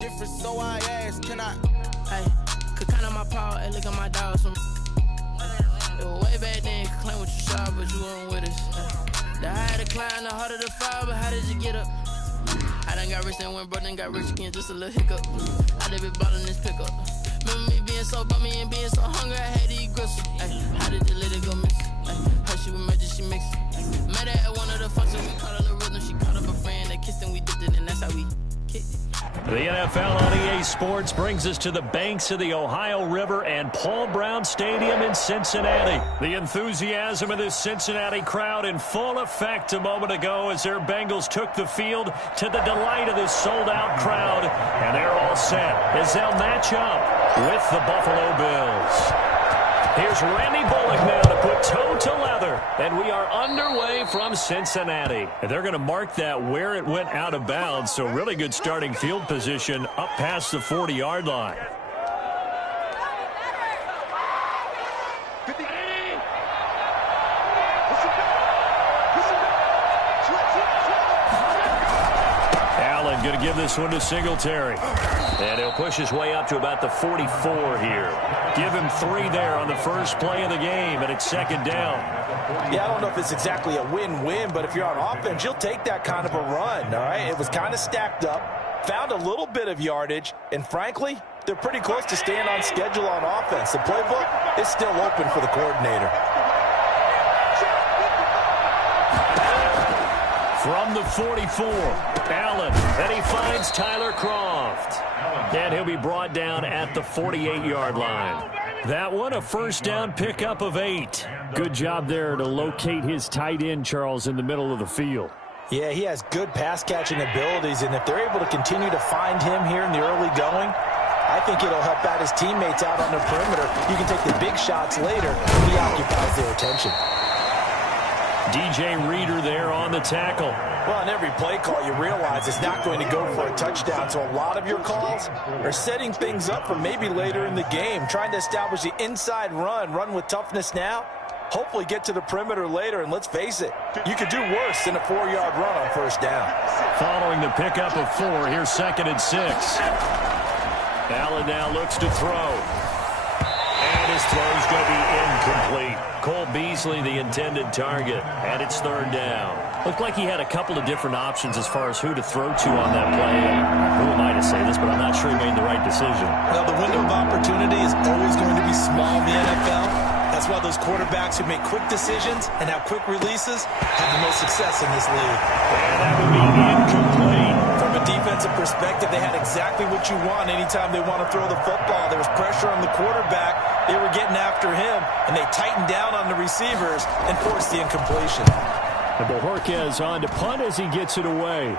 different, so I asked, can I? Hey, could count on my power, hey, look at my dogs. Way back then, could claim what you saw, but you weren't with us. The higher the climb, the harder the fall, but how did you get up? I done got rich and went broke, then got rich again, just a little hiccup. I done been ballin' this pickup. Remember me being so bummy and being so hungry, I had to eat gristle. Ay, how did you let it go miss? Her she was magic, she mixed. Met her at one of the functions, we caught a little rhythm, she caught up a friend, they kissed and we dipped it, and that's how we kicked it. The NFL on EA Sports brings us to the banks of the Ohio River and Paul Brown Stadium in Cincinnati. The enthusiasm of this Cincinnati crowd in full effect a moment ago as their Bengals took the field to the delight of this sold-out crowd. And they're all set as they'll match up with the Buffalo Bills. Here's Randy Bullock now to put toe to leather. And we are underway from Cincinnati. And they're going to mark that where it went out of bounds. So really good starting field position up past the 40-yard line. Allen going to give this one to Singletary. And he'll push his way up to about the 44 here. Give him 3 there on the first play of the game, and it's second down. Yeah, I don't know if it's exactly a win-win, but if you're on offense, you'll take that kind of a run, all right? It was kind of stacked up, found a little bit of yardage, and frankly, they're pretty close to staying on schedule on offense. The playbook is still open for the coordinator. From the 44, Allen, and he finds Tyler Kroft. And he'll be brought down at the 48-yard line. That one, a first down pickup of 8. Good job there to locate his tight end, Charles, in the middle of the field. Yeah, he has good pass-catching abilities, and if they're able to continue to find him here in the early going, I think it'll help out his teammates out on the perimeter. You can take the big shots later if he occupies their attention. DJ Reader there on the tackle. Well, on every play call, you realize it's not going to go for a touchdown, so a lot of your calls are setting things up for maybe later in the game, trying to establish the inside run with toughness now, hopefully get to the perimeter later, and let's face it, you could do worse than a 4-yard run on first down. Following the pickup of 4, here's 2nd and 6. Allen now looks to throw. And his throw's going to be incomplete. Cole Beasley, the intended target, and it's 3rd down. Looked like he had a couple of different options as far as who to throw to on that play. Who am I to say this, but I'm not sure he made the right decision. Well, the window of opportunity is always going to be small in the NFL. That's why those quarterbacks who make quick decisions and have quick releases have the most success in this league. And that would be incomplete. From a defensive perspective, they had exactly what you want anytime they want to throw the football. There was pressure on the quarterback. They were getting after him, and they tightened down on the receivers and forced the incompletion. And Bojorquez on to punt as he gets it away.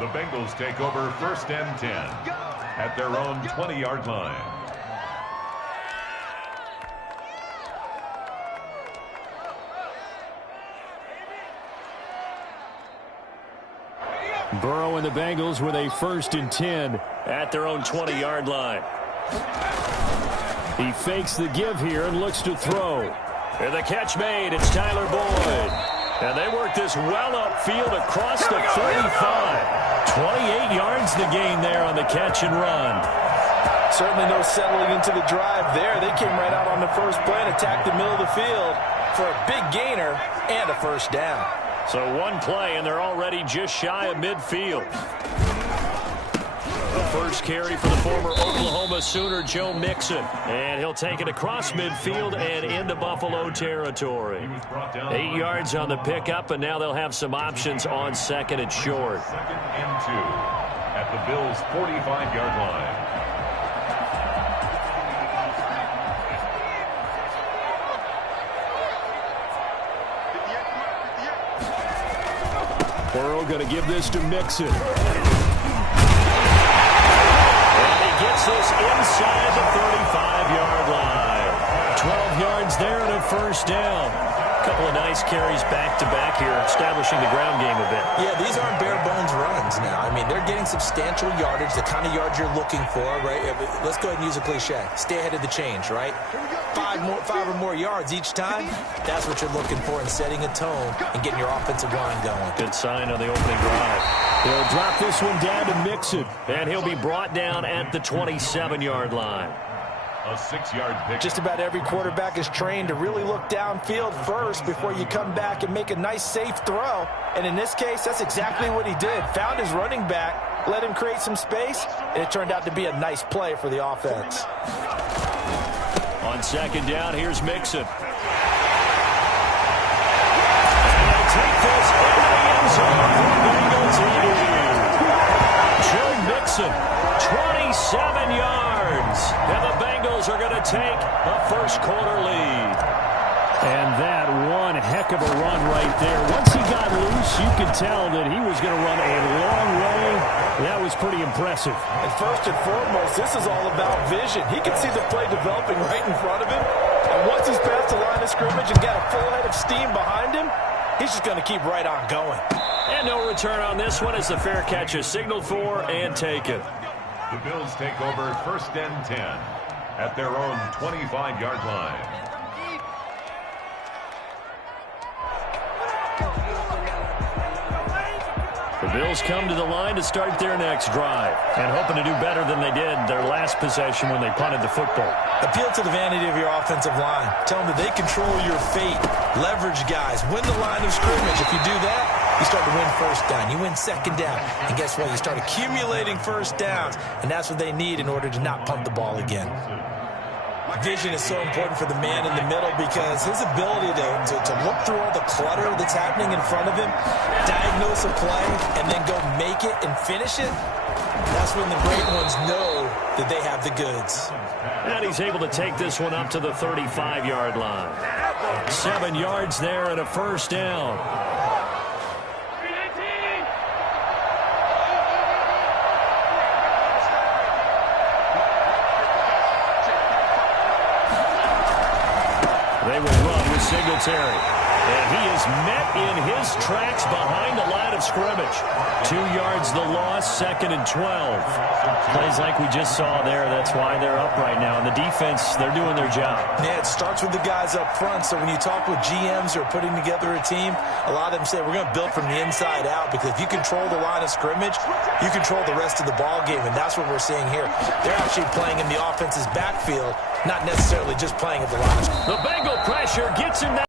The Bengals take over 1st and 10 at their own 20-yard line. Burrow and the Bengals with a 1st and 10 at their own 20-yard line. He fakes the give here and looks to throw. And the catch made. It's Tyler Boyd. And they work this well upfield across the 45. 28 yards the gain there on the catch and run. Certainly no settling into the drive there. They came right out on the first play and attacked the middle of the field for a big gainer and a first down. So one play, and they're already just shy of midfield. The first carry for the former Oklahoma Sooner, Joe Mixon. And he'll take it across midfield and into Buffalo territory. 8 yards on the pickup, and now they'll have some options on 2nd and short. 2nd and 2 at the Bills' 45-yard line. Burrow going to give this to Mixon. And he gets this inside the 35-yard line. 12 yards there and a first down. A couple of nice carries back-to-back here, establishing the ground game a bit. Yeah, these aren't bare-bones runs now. I mean, mean, they're getting substantial yardage, the kind of yards you're looking for, right? Let's go ahead and use a cliche. Stay ahead of the change, right? Five or more yards each time, that's what you're looking for in setting a tone and getting your offensive line going. Good sign on the opening drive. He'll drop this one down to Mixon, and he'll be brought down at the 27-yard line. A 6-yard pick. Just about every quarterback is trained to really look downfield first before you come back and make a nice, safe throw. And in this case, that's exactly what he did. Found his running back, let him create some space, and it turned out to be a nice play for the offense. On second down, here's Mixon. And they'll take this into the end zone for Bengals lead. Joe Mixon, 27 yards. And the Bengals are going to take a first-quarter lead. And that one heck of a run right there. Once he got loose, you could tell that he was going to run a long way. That was pretty impressive. And first and foremost, this is all about vision. He can see the play developing right in front of him. And once he's past the line of scrimmage and got a full head of steam behind him, he's just going to keep right on going. And no return on this one as the fair catch is signaled for and taken. The Bills take over 1st and 10 at their own 25-yard line. The Bills come to the line to start their next drive and hoping to do better than they did their last possession when they punted the football. Appeal to the vanity of your offensive line. Tell them that they control your fate. Leverage guys. Win the line of scrimmage. If you do that, you start to win first down. You win second down. And guess what? You start accumulating first downs. And that's what they need in order to not punt the ball again. Vision is so important for the man in the middle because his ability to look through all the clutter that's happening in front of him, diagnose a play, and then go make it and finish it, that's when the great ones know that they have the goods. And he's able to take this one up to the 35-yard line. 7 yards there and a first down. They will run with Singletary. And he is met in his tracks behind the line of scrimmage. 2 yards the loss, 2nd and 12. Plays like we just saw there. That's why they're up right now. And the defense, they're doing their job. Yeah, it starts with the guys up front. So when you talk with GMs who are putting together a team, a lot of them say we're going to build from the inside out because if you control the line of scrimmage, you control the rest of the ball game. And that's what we're seeing here. They're actually playing in the offense's backfield, not necessarily just playing at the line of scrimmage. The Bengal pressure gets him down.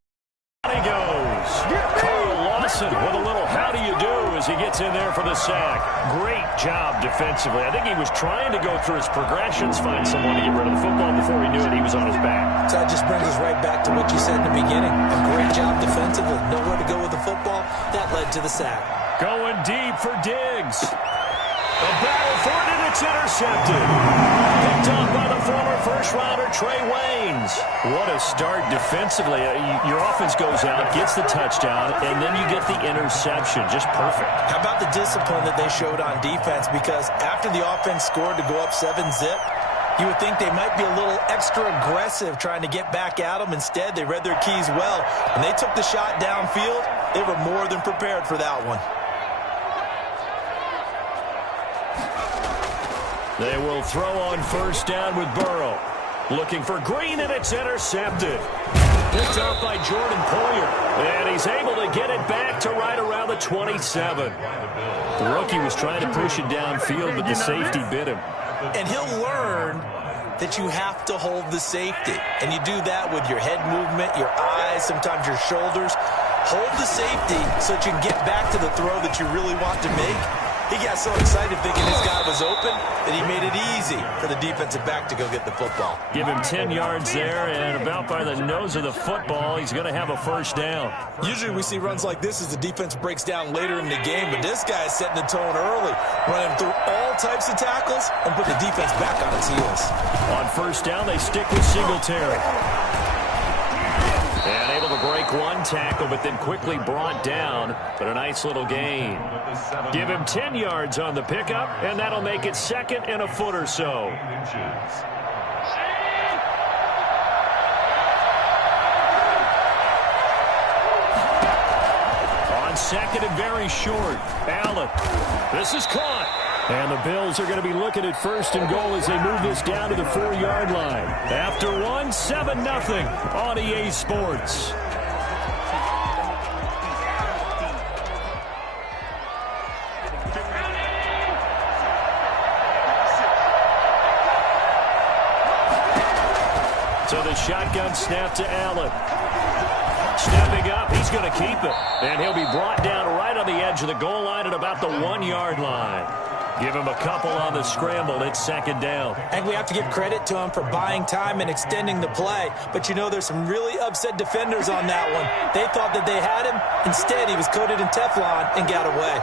He goes. Carl Lawson with a little how do you do as he gets in there for the sack. Great job defensively. I think he was trying to go through his progressions, find someone to get rid of the football before he knew it. He was on his back. So that just brings us right back to what you said in the beginning. A great job defensively. Nowhere to go with the football. That led to the sack. Going deep for Diggs. The battle for it, and it's intercepted. Picked up by the former first-rounder Trey Waynes. What a start defensively. Your offense goes out, gets the touchdown, and then you get the interception. Just perfect. How about the discipline that they showed on defense? Because after the offense scored to go up 7-zip, you would think they might be a little extra aggressive trying to get back at them. Instead, they read their keys well. When they took the shot downfield, they were more than prepared for that one. They will throw on first down with Burrow. Looking for Green, and it's intercepted. Picked up by Jordan Poyer. And he's able to get it back to right around the 27. The rookie was trying to push it downfield, but the safety bit him. And he'll learn that you have to hold the safety. And you do that with your head movement, your eyes, sometimes your shoulders. Hold the safety so that you can get back to the throw that you really want to make. He got so excited thinking his guy was open that he made it easy for the defensive back to go get the football. Give him 10 yards there, and about by the nose of the football, he's going to have a first down. Usually we see runs like this as the defense breaks down later in the game, but this guy is setting the tone early, running through all types of tackles and put the defense back on its heels. On first down, they stick with Singletary. And able to break one tackle, but then quickly brought down. But a nice little gain. Give him 10 yards on the pickup, and that'll make it 2nd and a foot or so. On second and very short. Allen. This is caught. And the Bills are going to be looking at first and goal as they move this down to the 4-yard line. After one, 7-0 on EA Sports. So the shotgun snap to Allen. Stepping up, he's going to keep it. And he'll be brought down right on the edge of the goal line at about the 1-yard line. Give him a couple on the scramble. It's second down. And we have to give credit to him for buying time and extending the play. But, you know, there's some really upset defenders on that one. They thought that they had him. Instead, he was coated in Teflon and got away.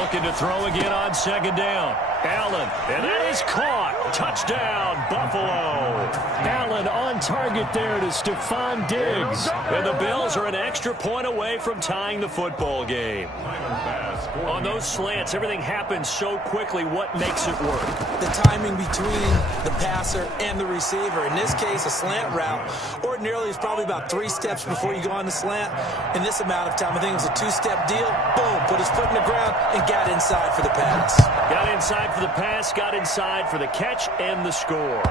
Looking to throw again on second down. Allen, and that is caught. Touchdown, Buffalo. Allen on target there to Stephon Diggs. And the Bills are an extra point away from tying the football game. On those slants, everything happens so quickly. What makes it work? The timing between the passer and the receiver. In this case, a slant route ordinarily is probably about 3 steps before you go on the slant. In this amount of time, I think it was a 2-step deal. Boom, put his foot in the ground and got inside for the pass. Got inside for the pass, got inside for the catch and the score.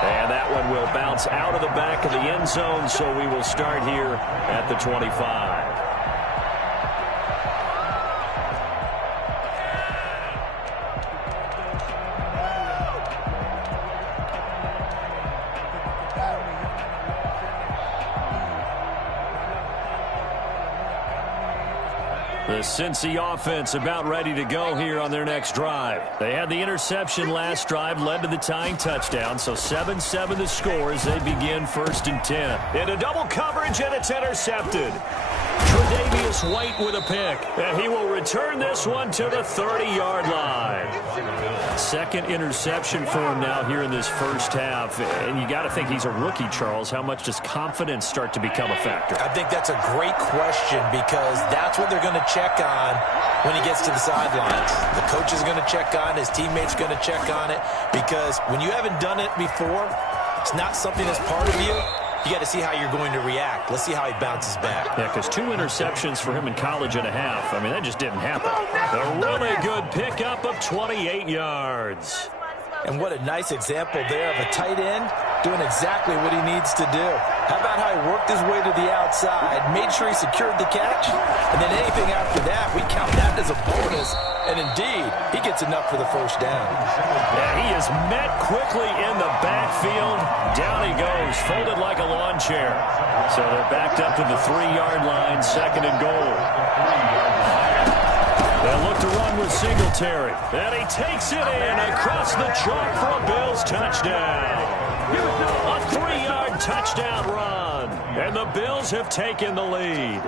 And that one will bounce out of the back of the end zone, so we will start here at the 25. The Cincy offense about ready to go here on their next drive. They had the interception last drive, led to the tying touchdown, so 7-7 the score as they begin 1st and 10. In a double coverage, and it's intercepted. Tre'Davious White with a pick, and he will return this one to the 30-yard line. Second interception for him now here in this first half, and you got to think he's a rookie, Charles. How much does confidence start to become a factor? I think that's a great question because that's what they're going to check on when he gets to the sidelines. The coach is going to check on, his teammates are going to check on it, because when you haven't done it before, it's not something that's part of you. You got to see how you're going to react. Let's see how he bounces back. Yeah, because 2 interceptions for him in college and a half. I mean, that just didn't happen. A really good pickup of 28 yards. And what a nice example there of a tight end doing exactly what he needs to do. How about how he worked his way to the outside, made sure he secured the catch, and then anything after that, we count that as a bonus. And indeed, he gets enough for the first down. Yeah, he is met quickly in the backfield. Down he goes, folded like a lawn chair. So they're backed up to the 3-yard line, second and goal. They'll look to run with Singletary. And he takes it in across the chalk for a Bills touchdown. A 3-yard touchdown run. And the Bills have taken the lead.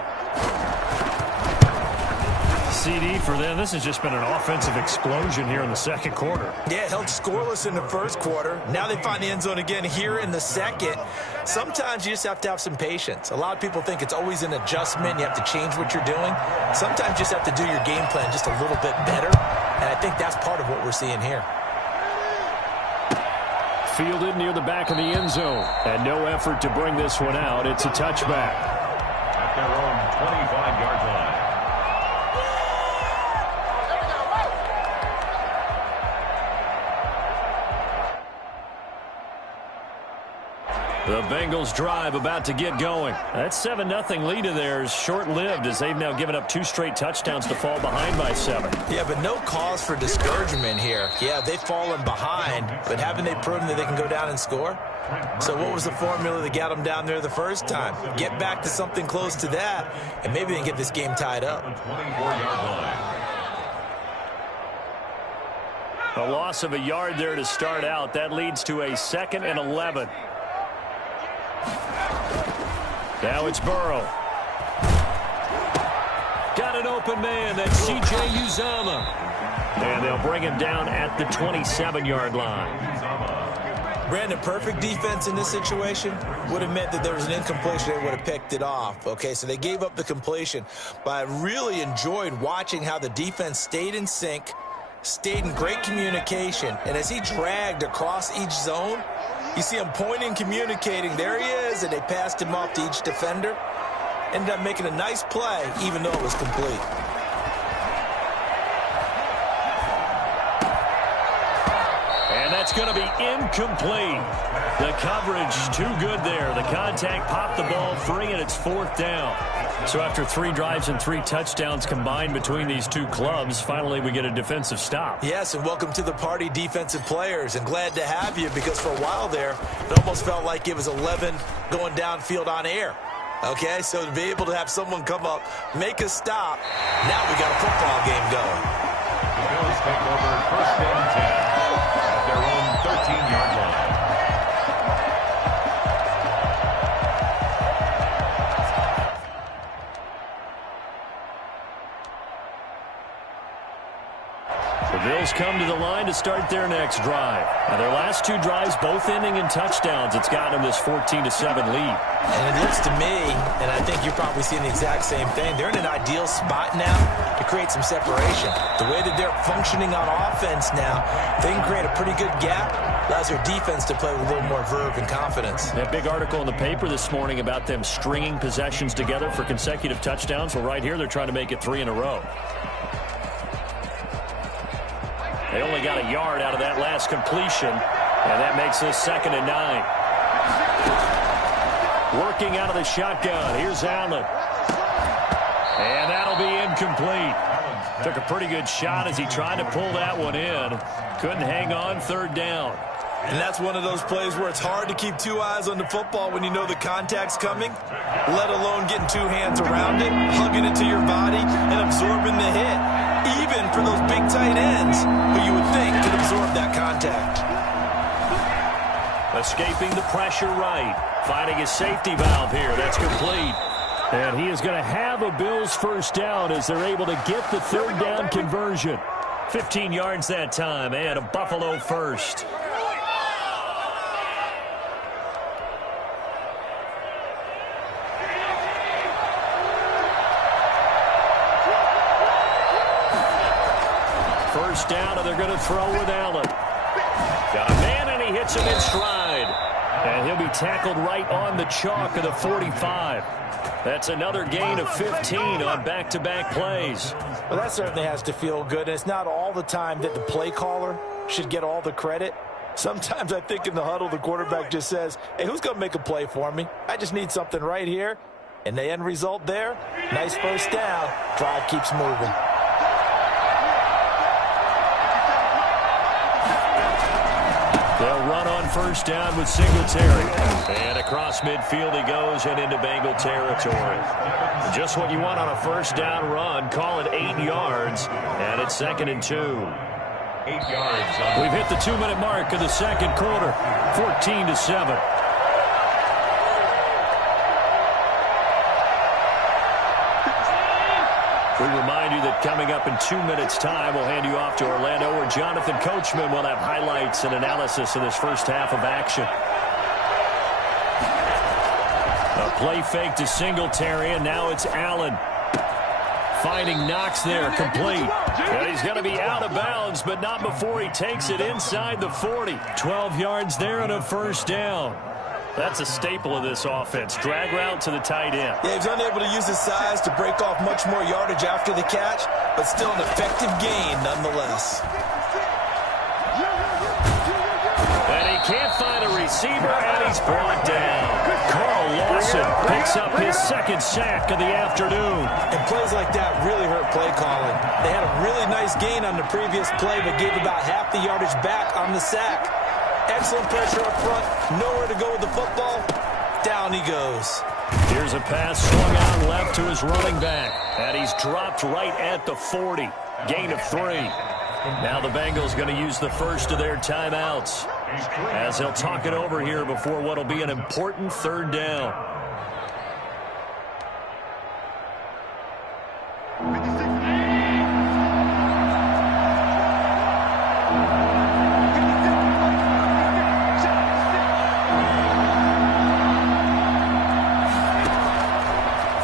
CD for them. This has just been an offensive explosion here in the second quarter. Yeah, held scoreless in the first quarter. Now they find the end zone again here in the second. Sometimes you just have to have some patience. A lot of people think it's always an adjustment. You have to change what you're doing. Sometimes you just have to do your game plan just a little bit better. And I think that's part of what we're seeing here. Fielded near the back of the end zone. And no effort to bring this one out. It's a touchback. At their own 25-yard line. The Bengals drive about to get going. That 7-0 lead of theirs short-lived as they've now given up 2 straight touchdowns to fall behind by 7. Yeah, but no cause for discouragement here. Yeah, they've fallen behind, but haven't they proven that they can go down and score? So what was the formula that got them down there the first time? Get back to something close to that, and maybe they can get this game tied up. 24-yard line. A loss of a yard there to start out. That leads to a 2nd and 11. Now it's Burrow. Got an open man. That's C.J. Uzomah. And they'll bring him down at the 27-yard line. Brandon, perfect defense in this situation would have meant that there was an incompletion. They would have picked it off. Okay, so they gave up the completion. But I really enjoyed watching how the defense stayed in sync, stayed in great communication, and as he dragged across each zone, You see him pointing, communicating. There he is, and they passed him off to each defender. Ended up making a nice play, even though it was complete. And that's going to be incomplete. The coverage too good there. The contact popped the ball free, and it's 4th down. So after 3 drives and 3 touchdowns combined between these two clubs, finally we get a defensive stop. Yes, and welcome to the party, defensive players. And glad to have you, because for a while there, it almost felt like it was 11 going downfield on air. Okay, so to be able to have someone come up, make a stop, now we got a football game going. The Bills take over 1st and 10 at their own 13-yard line. The Bills come to the line to start their next drive. Now their last 2 drives, both ending in touchdowns. It's gotten them this 14-7 lead. And it looks to me, and I think you're probably seeing the exact same thing, they're in an ideal spot now to create some separation. The way that they're functioning on offense now, they can create a pretty good gap. Allows their defense to play with a little more verve and confidence. That big article in the paper this morning about them stringing possessions together for consecutive touchdowns. Well, right here, they're trying to make it 3 in a row. They only got a yard out of that last completion, and that makes this 2nd and 9. Working out of the shotgun. Here's Allen. And that'll be incomplete. Took a pretty good shot as he tried to pull that one in. Couldn't hang on, 3rd down. And that's one of those plays where it's hard to keep 2 eyes on the football when you know the contact's coming, let alone getting 2 hands around it, hugging it to your body, and absorbing the hit. Even for those big tight ends who you would think could absorb that contact. Escaping the pressure right. Finding his safety valve here. That's complete. And he is going to have a Bills 1st down as they're able to get the 3rd down conversion. 15 yards that time and a Buffalo 1st. First down, and they're going to throw with Allen. Got a man, and he hits him in stride. And he'll be tackled right on the chalk of the 45. That's another gain of 15 on back-to-back plays. Well, that certainly has to feel good. And it's not all the time that the play caller should get all the credit. Sometimes I think in the huddle, the quarterback just says, hey, who's going to make a play for me? I just need something right here. And the end result there, nice 1st down. Drive keeps moving. They'll run on 1st down with Singletary. And across midfield he goes and into Bengal territory. Just what you want on a 1st down run. Call it 8 yards. And it's 2nd and 2. 8 yards. We've hit the 2-minute mark of the 2nd quarter. 14-7. We remind you that coming up in 2 minutes' time, we'll hand you off to Orlando, where Jonathan Coachman will have highlights and analysis of this first half of action. A play fake to Singletary, and now it's Allen. Finding Knox there, complete. And he's going to be out of bounds, but not before he takes it inside the 40. 12 yards there and a 1st down. That's a staple of this offense. Drag route to the tight end. Yeah, he's unable to use his size to break off much more yardage after the catch, but still an effective gain nonetheless. And he can't find a receiver, and he's brought down. Carl Lawson picks up his 2nd sack of the afternoon. And plays like that really hurt play calling. They had a really nice gain on the previous play, but gave about half the yardage back on the sack. Excellent pressure up front. Nowhere to go with the football. Down he goes. Here's a pass swung out left to his running back. And he's dropped right at the 40. Gain of 3. Now the Bengals going to use the first of their timeouts, as they'll talk it over here before what will be an important 3rd down.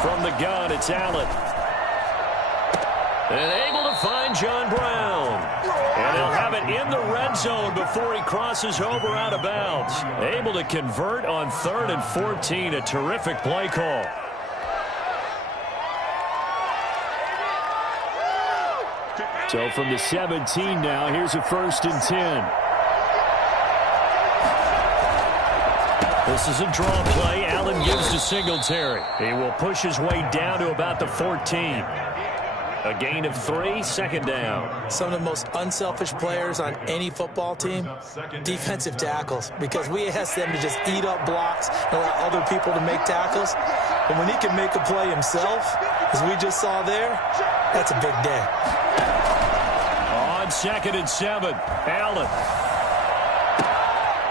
From the gun, it's Allen. And able to find John Brown. And they'll have it in the red zone before he crosses over out of bounds. Able to convert on 3rd and 14. A terrific play call. So from the 17 now, here's a 1st and 10. This is a draw play. Allen gives to Singletary. He will push his way down to about the 14. A gain of 3, 2nd down. Some of the most unselfish players on any football team, defensive tackles, because we ask them to just eat up blocks and allow other people to make tackles. And when he can make a play himself, as we just saw there, that's a big day. On 2nd and 7, Allen.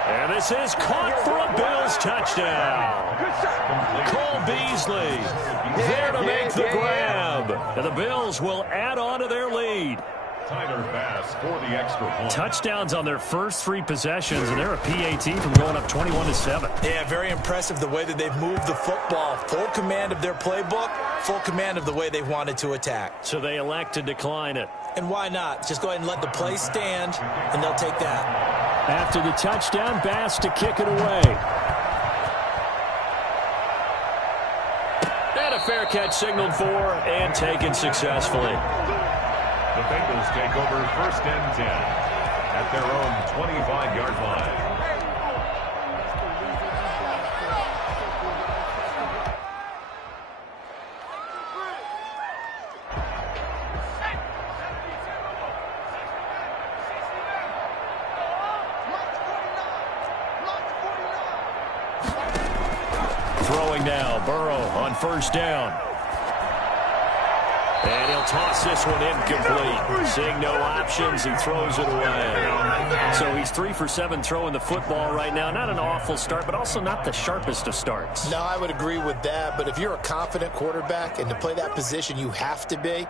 And this is caught for a Bills touchdown. Cole Beasley there to make the grab. And the Bills will add on to their lead. Tyler Bass for the extra point. Touchdowns on their first 3 possessions, and they're a PAT from going up 21-7. Yeah, very impressive the way that they've moved the football. Full command of their playbook, full command of the way they wanted to attack. So they elect to decline it. And why not? Just go ahead and let the play stand, and they'll take that. After the touchdown, Bass to kick it away. And a fair catch signaled for and taken successfully. The Bengals take over 1st and 10 at their own 25-yard line. Throwing now, Burrow on 1st down. And he'll toss this one incomplete. Seeing no options, he throws it away. So he's 3 for 7 throwing the football right now. Not an awful start, but also not the sharpest of starts. No, I would agree with that. But if you're a confident quarterback and to play that position, you have to be.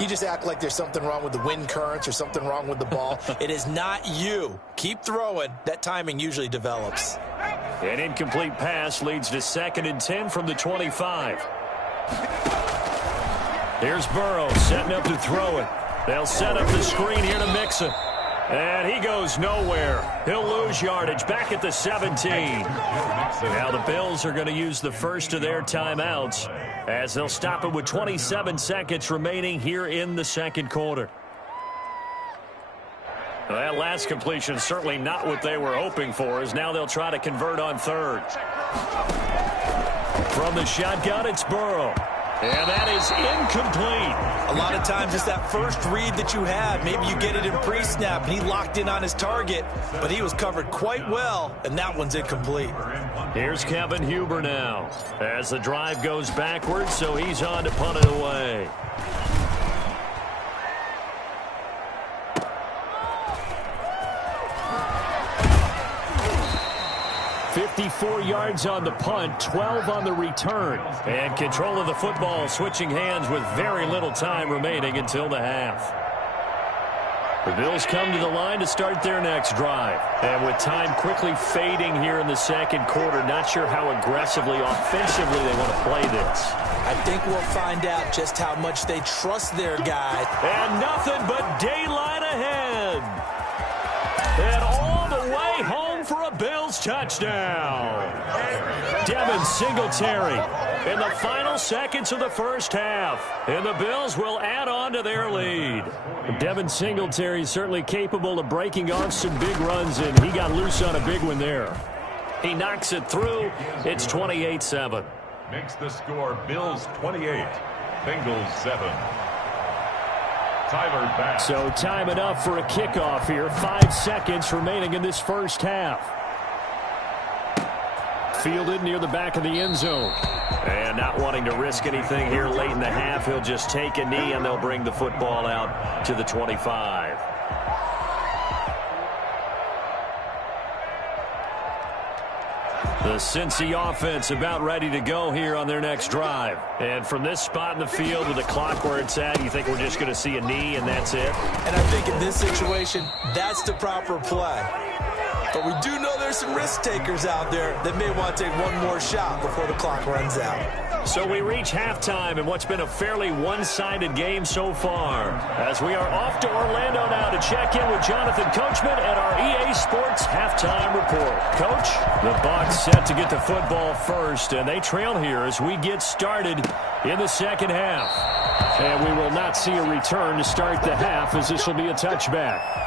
You just act like there's something wrong with the wind currents or something wrong with the ball. It is not you. Keep throwing. That timing usually develops. An incomplete pass leads to 2nd and 10 from the 25. Here's Burrow setting up to throw it. They'll set up the screen here to Mixon. And he goes nowhere. He'll lose yardage back at the 17. Now the Bills are going to use the first of their timeouts as they'll stop it with 27 seconds remaining here in the 2nd quarter. Well, that last completion certainly not what they were hoping for, as now they'll try to convert on 3rd. From the shotgun, it's Burrow. And that is incomplete. A lot of times it's that first read that you have. Maybe you get it in pre-snap, and he locked in on his target, but he was covered quite well, and that one's incomplete. Here's Kevin Huber now as the drive goes backwards, so he's on to punt it away. "54 yards on the punt, 12 on the return. And control of the football switching hands with very little time remaining until the half. The Bills come to the line to start their next drive. And with time quickly fading here in the 2nd quarter, not sure how aggressively, offensively they want to play this. I think we'll find out just how much they trust their guy. And nothing but daylight ahead. And all the way home for a Bills touchdown. Devin Singletary in the final seconds of the first half. And the Bills will add on to their lead. Devin Singletary is certainly capable of breaking off some big runs, and he got loose on a big one there. He knocks it through. It's 28-7. Makes the score Bills 28, Bengals 7. Tyler Bass. So time enough for a kickoff here. 5 seconds remaining in this first half. Fielded near the back of the end zone. And not wanting to risk anything here late in the half, he'll just take a knee and they'll bring the football out to the 25. The Cincy offense about ready to go here on their next drive. And from this spot in the field with the clock where it's at, you think we're just going to see a knee and that's it? And I think in this situation, that's the proper play. But we do know there's some risk takers out there that may want to take one more shot before the clock runs out. So we reach halftime in what's been a fairly one-sided game so far. As we are off to Orlando now to check in with Jonathan Coachman at our EA Sports Halftime Report. Coach, the Bucs set to get the football first, and they trail here as we get started in the second half. And we will not see a return to start the half, as this will be a touchback.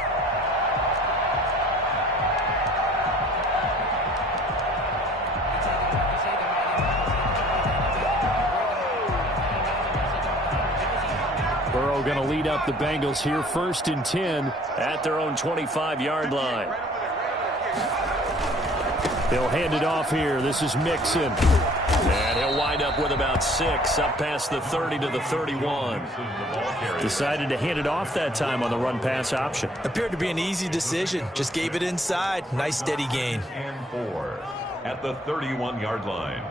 Burrow going to lead up the Bengals here, 1st and 10 at their own 25-yard line. He'll hand it off here. This is Mixon. And he'll wind up with about 6, up past the 30 to the 31. Decided to hand it off that time on the run-pass option. Appeared to be an easy decision. Just gave it inside. Nice, steady gain. And 4 at the 31-yard line.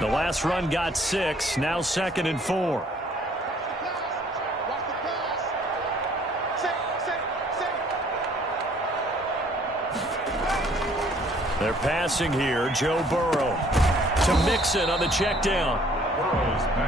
The last run got 6, now 2nd and 4. They're passing here. Joe Burrow to Mixon on the check down.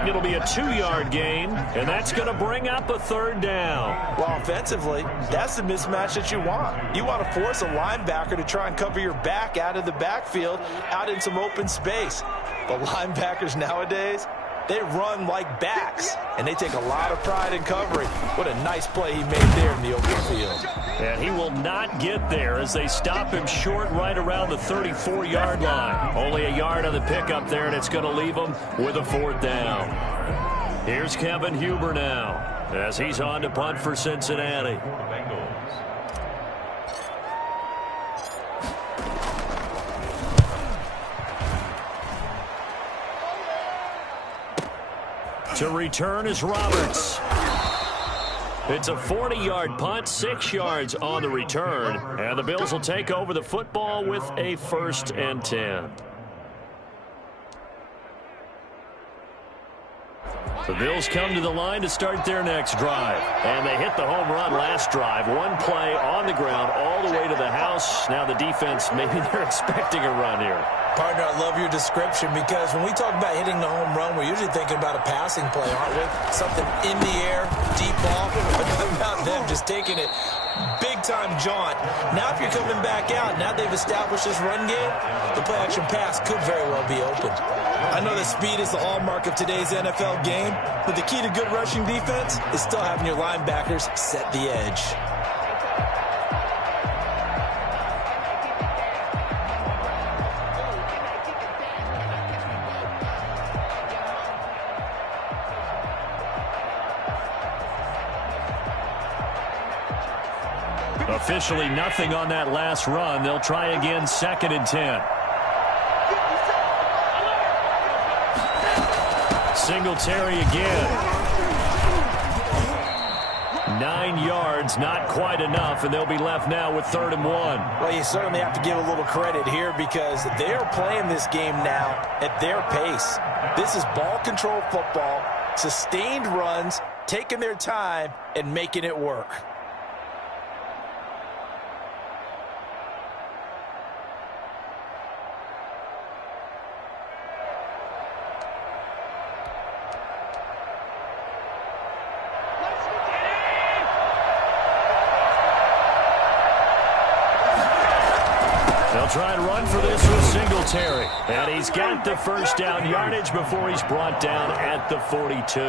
It'll be a 2-yard gain, and that's going to bring up a 3rd down. Well, offensively, that's the mismatch that you want. You want to force a linebacker to try and cover your back out of the backfield, out in some open space. The linebackers nowadays, they run like backs, and they take a lot of pride in covering. What a nice play he made there in the open field. And he will not get there as they stop him short right around the 34-yard line. Only a yard on the pickup there, and it's going to leave him with a 4th down. Here's Kevin Huber now as he's on to punt for Cincinnati. To return is Roberts. It's a 40-yard punt, 6 yards on the return, and the Bills will take over the football with a 1st and 10. The Bills come to the line to start their next drive, and they hit the home run last drive. 1 play on the ground all the way to the house. Now the defense, maybe they're expecting a run here. Partner, I love your description, because when we talk about hitting the home run, we're usually thinking about a passing play, aren't we? Something in the air, deep ball, but not about them just taking it big-time jaunt. Now if you're coming back out, now they've established this run game, the play-action pass could very well be open. I know that speed is the hallmark of today's NFL game, but the key to good rushing defense is still having your linebackers set the edge. Officially nothing on that last run. They'll try again, 2nd and 10. Singletary again. 9 yards, not quite enough, and they'll be left now with 3rd and 1. Well, you certainly have to give a little credit here, because they're playing this game now at their pace. This is ball control football, sustained runs, taking their time and making it work. Try and run for this with Singletary. And he's got the 1st down yardage before he's brought down at the 42.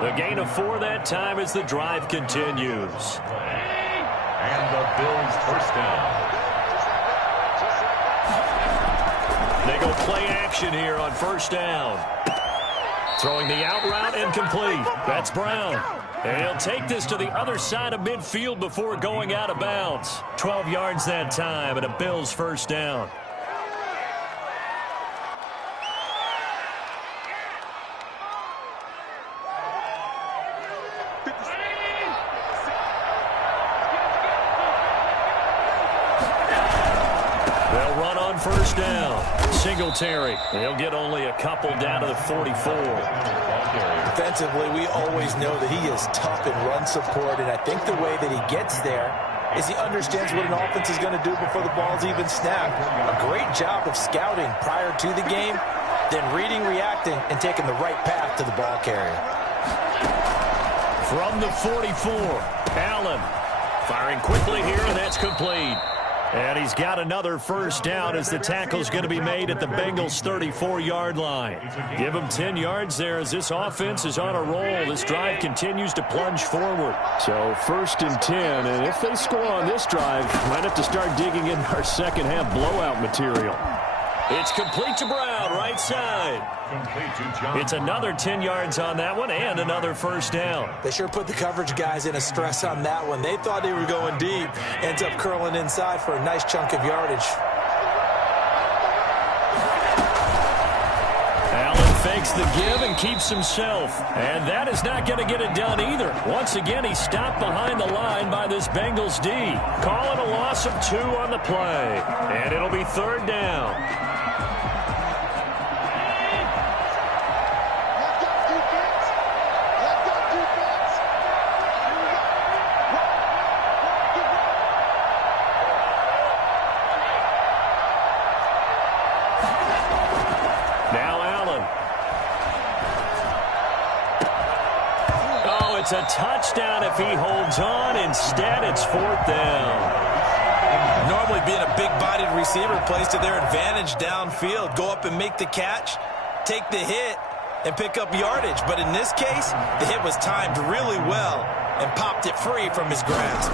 The gain of 4 that time as the drive continues. And the Bills 1st down. They go play action here on 1st down. Throwing the out route incomplete. That's Brown. And he'll take this to the other side of midfield before going out of bounds. 12 yards that time, and a Bills 1st down. They'll run on 1st down. Singletary. He'll get only a couple down to the 44. Defensively, we always know that he is tough in run support, and I think the way that he gets there is he understands what an offense is going to do before the ball's even snapped. A great job of scouting prior to the game, then reading, reacting, and taking the right path to the ball carrier. From the 44, Allen firing quickly here, and that's complete. And he's got another first down as the tackle's going to be made at the Bengals' 34-yard line. Give him 10 yards there as this offense is on a roll. This drive continues to plunge forward. So 1st and 10, and if they score on this drive, might have to start digging in our second-half blowout material. It's complete to Brown, right side. It's another 10 yards on that one and another first down. They sure put the coverage guys in a stress on that one. They thought they were going deep. Ends up curling inside for a nice chunk of yardage. Allen fakes the give and keeps himself. And that is not going to get it done either. Once again, he's stopped behind the line by this Bengals D. Calling a loss of 2 on the play. And it'll be 3rd down. It's a touchdown if he holds on. Instead, it's 4th down. Normally being a big-bodied receiver plays to their advantage downfield. Go up and make the catch, take the hit, and pick up yardage. But in this case, the hit was timed really well and popped it free from his grasp.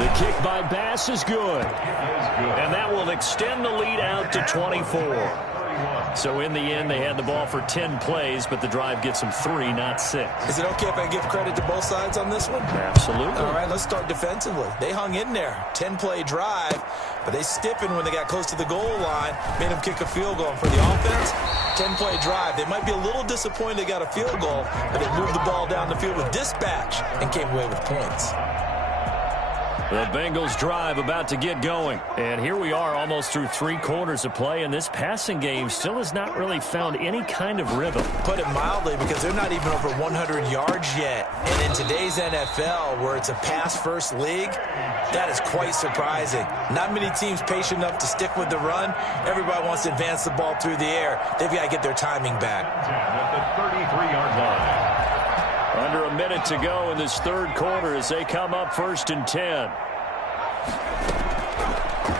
The kick by Bass is good. And that will extend the lead out to 24. So in the end, they had the ball for 10 plays, but the drive gets them 3, not 6. Is it okay if I give credit to both sides on this one? Absolutely. All right, let's start defensively. They hung in there. 10-play drive, but they stiffened when they got close to the goal line, made them kick a field goal. And for the offense, 10-play drive. They might be a little disappointed they got a field goal, but they moved the ball down the field with dispatch and came away with points. The Bengals drive about to get going. And here we are almost through 3 quarters of play, and this passing game still has not really found any kind of rhythm. Put it mildly, because they're not even over 100 yards yet. And in today's NFL, where it's a pass-first league, that is quite surprising. Not many teams patient enough to stick with the run. Everybody wants to advance the ball through the air. They've got to get their timing back. At the 33-yard line. Under a minute to go in this 3rd quarter as they come up 1st and 10.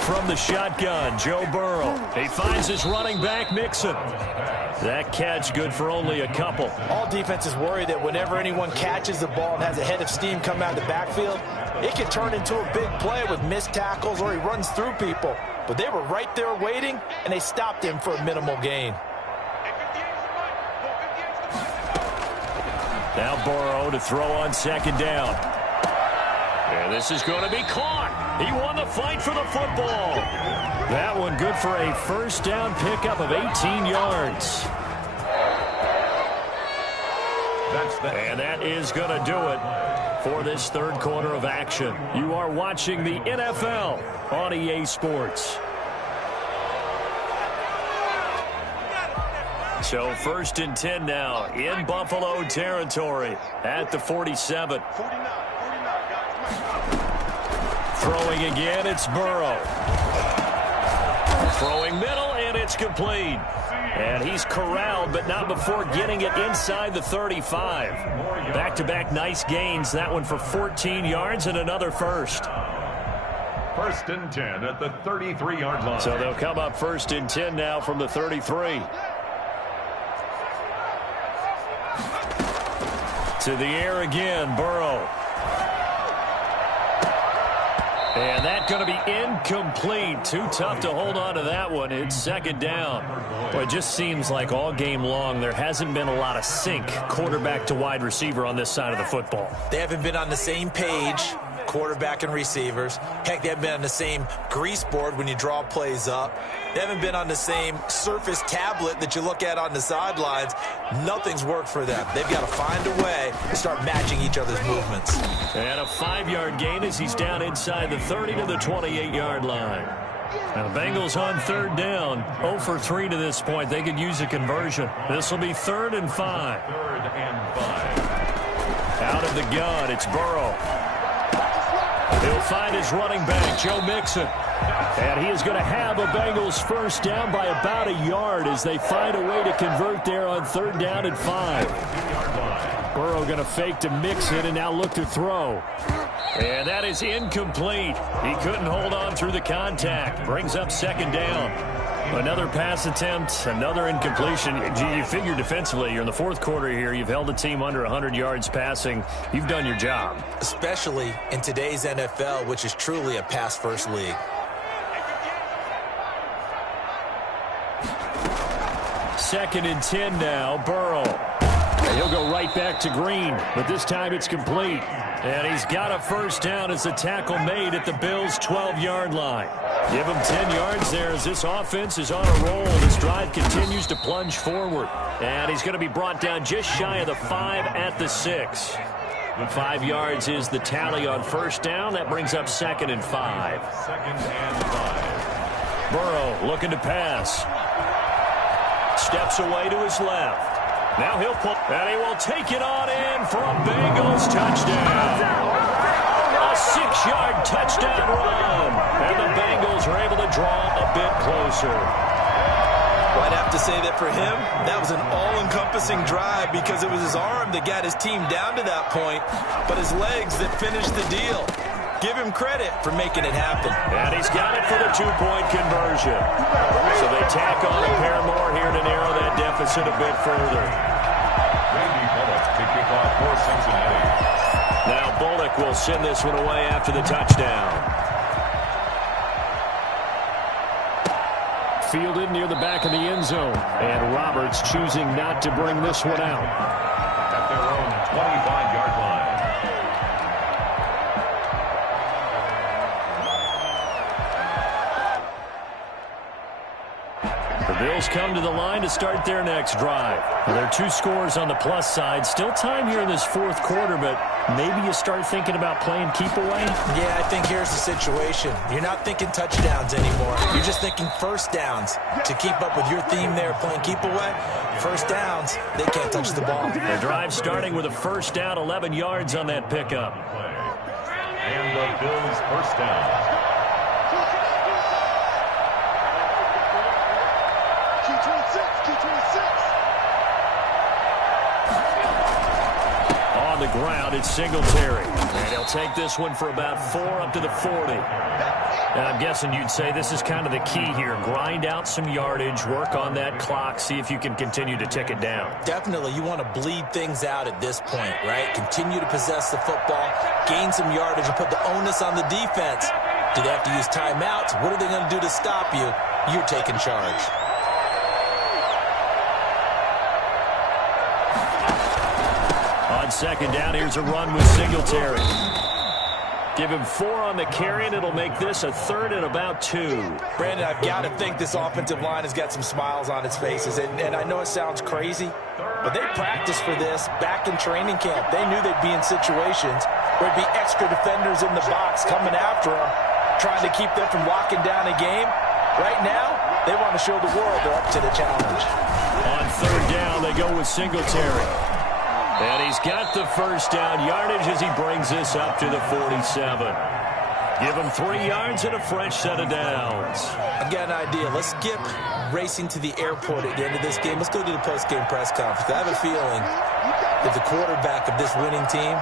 From the shotgun, Joe Burrow. He finds his running back, Mixon. That catch good for only a couple. All defenses worry that whenever anyone catches the ball and has a head of steam come out of the backfield, it can turn into a big play with missed tackles or he runs through people. But they were right there waiting, and they stopped him for a minimal gain. Now Burrow to throw on 2nd down. And this is going to be caught. He won the fight for the football. That one good for a first down pickup of 18 yards. And that is going to do it for this 3rd quarter of action. You are watching the NFL on EA Sports. So 1st and 10 now in Buffalo territory at the 47. Throwing again, it's Burrow. Throwing middle, and it's complete. And he's corralled, but not before getting it inside the 35. Back-to-back nice gains. That one for 14 yards and another first. 1st and 10 at the 33-yard line. So they'll come up 1st and 10 now from the 33. To the air again, Burrow. And that's going to be incomplete. Too tough to hold on to that one. It's 2nd down. Well, it just seems like all game long there hasn't been a lot of sync quarterback to wide receiver on this side of the football. They haven't been on the same page, quarterback and receivers. Heck, they haven't been on the same grease board when you draw plays up. They haven't been on the same surface tablet that you look at on the sidelines. Nothing's worked for them. They've got to find a way to start matching each other's movements. And a 5-yard gain as he's down inside the 30 to the 28-yard line. Now the Bengals on 3rd down, 0 for 3 to this point. They could use a conversion. This will be 3rd and 5. 3rd and 5. Out of the gun, it's Burrow. He'll find his running back, Joe Mixon. And he is going to have a Bengals first down by about a yard as they find a way to convert there on 3rd down and 5. Burrow going to fake to Mixon and now look to throw. And that is incomplete. He couldn't hold on through the contact. Brings up 2nd down. Another pass attempt, another incompletion. You figure defensively, you're in the 4th quarter here. You've held the team under 100 yards passing. You've done your job. Especially in today's NFL, which is truly a pass-first league. 2nd and 10 now, Burrow. And he'll go right back to Green, but this time it's complete. And he's got a first down as the tackle made at the Bills' 12-yard line. Give him 10 yards there as this offense is on a roll. This drive continues to plunge forward. And he's going to be brought down just shy of the 5 at the 6. 5 yards is the tally on first down. That brings up 2nd and 5. 2nd and 5. Burrow looking to pass. Steps away to his left. Now he'll pull, and he will take it on in for a Bengals touchdown. A 6-yard touchdown run. And the Bengals are able to draw a bit closer. Well, I'd have to say that for him, that was an all-encompassing drive because it was his arm that got his team down to that point, but his legs that finished the deal. Give him credit for making it happen. And he's got it for the 2-point conversion. So they tack on a pair more here to narrow that deficit a bit further. Randy Bullock to kick off for Cincinnati. Now Bullock will send this one away after the touchdown. Fielded near the back of the end zone. And Roberts choosing not to bring this one out. At their own 25-yard line. The Bills come to the line to start their next drive. Well, there are 2 scores on the plus side. Still time here in this 4th quarter, but maybe you start thinking about playing keep away? Yeah, I think here's the situation. You're not thinking touchdowns anymore. You're just thinking first downs. To keep up with your theme there, playing keep away, first downs, they can't touch the ball. The drive starting with a first down, 11 yards on that pickup. And the Bills first down. On the ground, it's Singletary. And he'll take this one for about 4 up to the 40. And I'm guessing you'd say this is kind of the key here. Grind out some yardage, work on that clock, see if you can continue to tick it down. Definitely, you want to bleed things out at this point, right? Continue to possess the football, gain some yardage, and put the onus on the defense. Do they have to use timeouts? What are they going to do to stop you? You're taking charge. On 2nd down, here's a run with Singletary. Give him 4 on the carry, and it'll make this a 3rd and about 2. Brandon, I've got to think this offensive line has got some smiles on its faces. And I know it sounds crazy, but they practiced for this back in training camp. They knew they'd be in situations where it'd be extra defenders in the box coming after them, trying to keep them from locking down a game. Right now, they want to show the world they're up to the challenge. On 3rd down, they go with Singletary. And he's got the first down yardage as he brings this up to the 47. Give him 3 yards and a fresh set of downs. I've got an idea. Let's skip racing to the airport at the end of this game. Let's go to the post-game press conference. I have a feeling that the quarterback of this winning team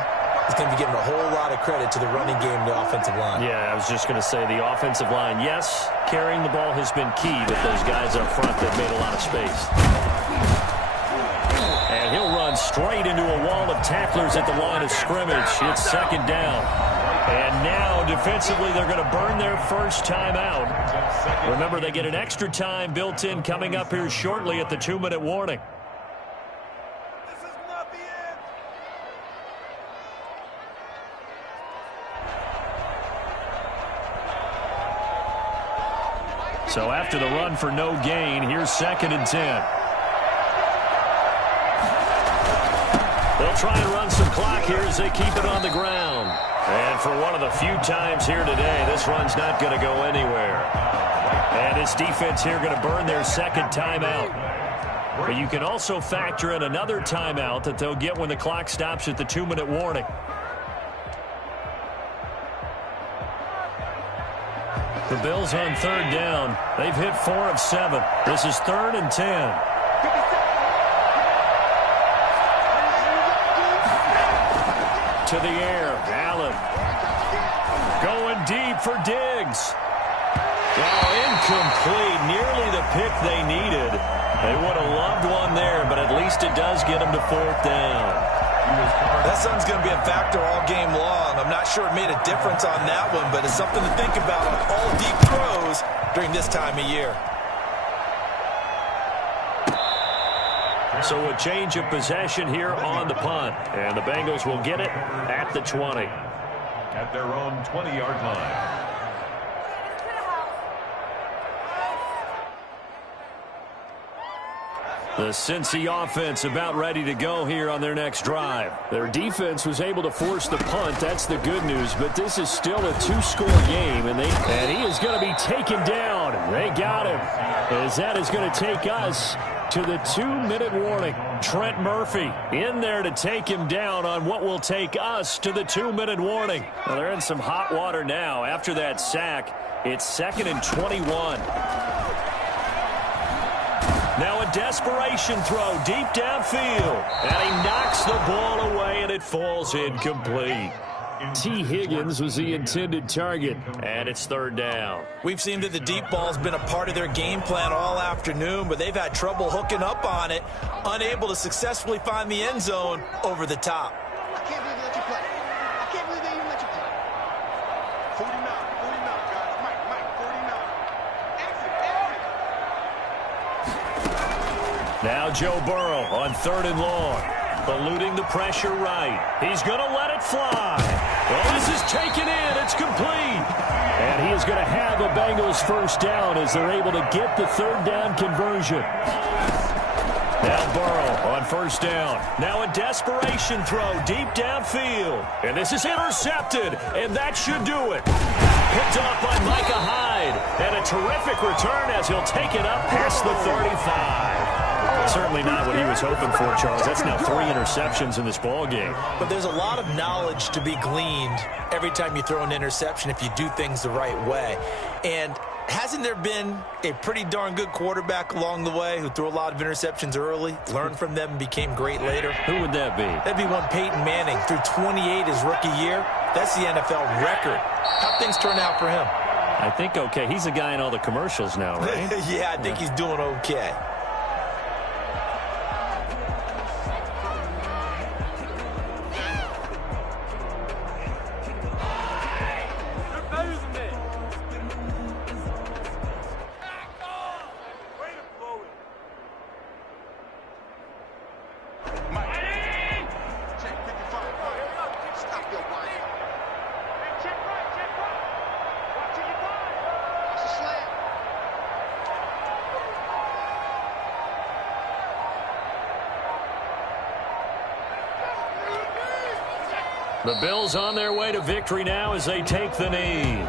is going to be giving a whole lot of credit to the running game and the offensive line. Yeah, I was just going to say the offensive line, yes, carrying the ball has been key with those guys up front that made a lot of space. And he'll run straight into a wall of tacklers at the line of scrimmage. It's 2nd down. And now, defensively, they're going to burn their first timeout. Remember, they get an extra time built in coming up here shortly at the 2-minute warning. So after the run for no gain, here's 2nd and 10. They'll try and run some clock here as they keep it on the ground. And for one of the few times here today, this run's not going to go anywhere. And this defense here going to burn their 2nd timeout. But you can also factor in another timeout that they'll get when the clock stops at the 2-minute warning. The Bills on third down. They've hit 4 of 7. This is 3rd and 10. To the air, Allen. Going deep for Diggs. Oh, incomplete. Nearly the pick they needed. They would have loved one there, but at least it does get them to 4th down. That sun's going to be a factor all game long. I'm not sure it made a difference on that one, but it's something to think about on all deep throws during this time of year. So a change of possession here on the punt. And the Bengals will get it at the 20. At their own 20-yard line. The Cincy offense about ready to go here on their next drive. Their defense was able to force the punt. That's the good news. But this is still a 2-score game, and he is going to be taken down. They got him. As that is going to take us to the 2-minute warning. Trent Murphy in there to take him down on what will take us to the 2-minute warning. Well, they're in some hot water now. After that sack, it's 2nd and 21. Now a desperation throw deep downfield. And he knocks the ball away, and it falls incomplete. T. Higgins was the intended target, and it's 3rd down. We've seen that the deep ball's been a part of their game plan all afternoon, but they've had trouble hooking up on it, unable to successfully find the end zone over the top. I can't believe they let you play. I can't believe they even let you play. 49, guys. Mike, 49. Exit. Now Joe Burrow on 3rd and long. Eluding the pressure right. He's going to let it fly. Well, this is taken in. It's complete. And he is going to have a Bengals 1st down as they're able to get the 3rd down conversion. Now Burrow on 1st down. Now a desperation throw deep downfield. And this is intercepted. And that should do it. Picked off by Micah Hyde. And a terrific return as he'll take it up past the 35. Certainly not what he was hoping for, Charles. That's now 3 interceptions in this ball game. But there's a lot of knowledge to be gleaned every time you throw an interception if you do things the right way. And hasn't there been a pretty darn good quarterback along the way who threw a lot of interceptions early, learned from them, and became great later? Who would that be? That'd be one Peyton Manning. Threw 28 his rookie year. That's the NFL record. How'd things turn out for him? I think okay. He's a guy in all the commercials now, right? Yeah, I think he's doing okay. The Bills on their way to victory now as they take the knee.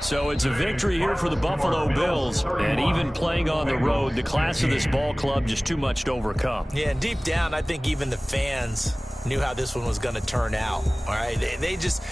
So it's a victory here for the Buffalo Bills, and even playing on the road, the class of this ball club just too much to overcome. Yeah, and deep down, I think even the fans knew how this one was going to turn out. All right, they just